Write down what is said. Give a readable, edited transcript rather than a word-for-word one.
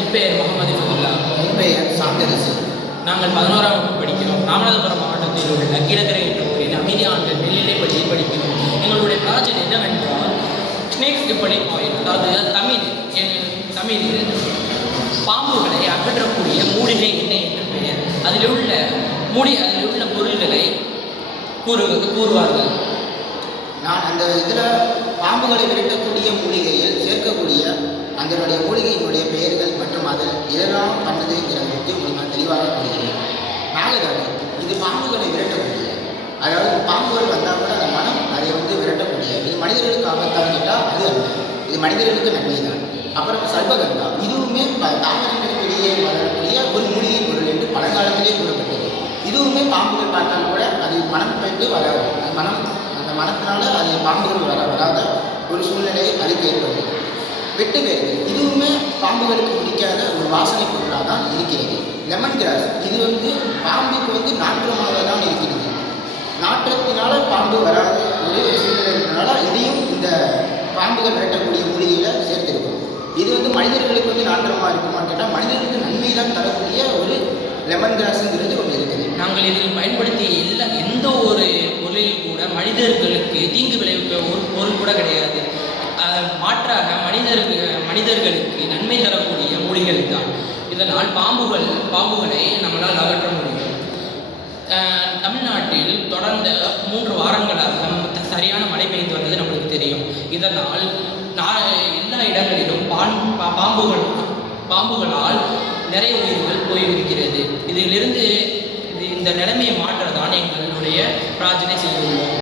என் பெயர் முகமது ஃபதுல்லா. என் பெயர் சாந்தரசு. நாங்கள் 11ஆம் வகுப்பு படிக்கிறோம். ராமநாதபுரம் மாவட்டத்தில் உள்ள கீழக்கரை என்ற ஊரில் அமைதி ஆண்கள் மேல்நிலைப் பள்ளியில் படிக்கிறோம். எங்களுடைய ப்ராஜெக்ட் என்னவென்றால் ஸ்னேக்ஸ் ரிப்பலிங் ஆயில், அதாவது தமிழில் பாம்புகளை அகற்றக்கூடிய மூலிகை எண்ணெய் என்று பெயர். அதில் உள்ள பொருள்களை கூறுவார்கள். நான் அந்த இதில் பாம்புகளை விரட்டக்கூடிய மூலிகையில் சேர்க்கக்கூடிய அதனுடைய மூலிகையினுடைய பெயர்கள் மற்றும் அதில் இதெல்லாம் பண்ணுதுங்கிறத பற்றி உங்களுக்கு நான் தெளிவாக கூறுகிறேன். நாகதானி, இது பாம்புகளை விரட்டக்கூடிய, அதாவது பாம்புகள் வந்தால் கூட அந்த மனம் அதை விரட்டக்கூடிய. இது மனிதர்களுக்கு ஆபத்தாக கேட்டால் அது அல்ல, இது மனிதர்களுக்கு நன்மை தான். அப்புறம் சர்வகந்தா, இதுவுமே தாவரங்களுக்கு இடையே வளரக்கூடிய ஒரு மூலிகை பொருள் என்று பழங்காலத்திலே கூறப்பட்டது. இதுவுமே பாம்புகள் பார்த்தால் கூட அது மனம் பெற்று வராது. அந்த மனத்தினால அது பாம்புகள் வராத ஒரு சூழ்நிலையை அதுக்கு ஏற்படுது. வெட்டுவேறு, இதுவுமே பாம்புகளுக்கு பிடிக்காத ஒரு வாசனை பொருளாக தான் இருக்கிறது. லெமன் கிராஸ், இது பாம்புக்கு நாற்றமாக தான் இருக்கிறது. நாற்றத்தினால பாம்பு வராத ஒரு சூழ்நிலை இருக்கிறதுனால இதையும் இந்த பாம்புகள் விரட்டக்கூடிய மூலிகையில் சேர்த்திருக்கும். இது மனிதர்களுக்கு நாற்றமாக இருக்குமா கேட்டால் மனிதர்களுக்கு நன்மை தான் தரக்கூடிய ஒரு லெமன் கிராஸுங்கிறது ஒன்று இருக்குது. நாங்கள் இதில் பயன்படுத்திய எந்த ஒரு பொருளில் கூட மனிதர்களுக்கு தீங்கு விளைவிக்க ஒரு பொருள் கூட கிடையாது. மாற்றாக மனிதர்களுக்கு நன்மை தரக்கூடிய மூலிகைகள் தான். இதனால் பாம்புகளை நம்மளால் அகற்ற முடியும். தமிழ்நாட்டில் தொடர்ந்த 3 வாரங்களாக சரியான மழை பெய்து வந்தது நம்மளுக்கு தெரியும். இதனால் எல்லா இடங்களிலும் பாம்புகளால் நிறைய உயிர்கள் போயிருக்கிறது. இதிலிருந்து இந்த நிலைமையை மாற்றதான் எங்களுடைய பிரார்த்தனை செய்துள்ளோம்.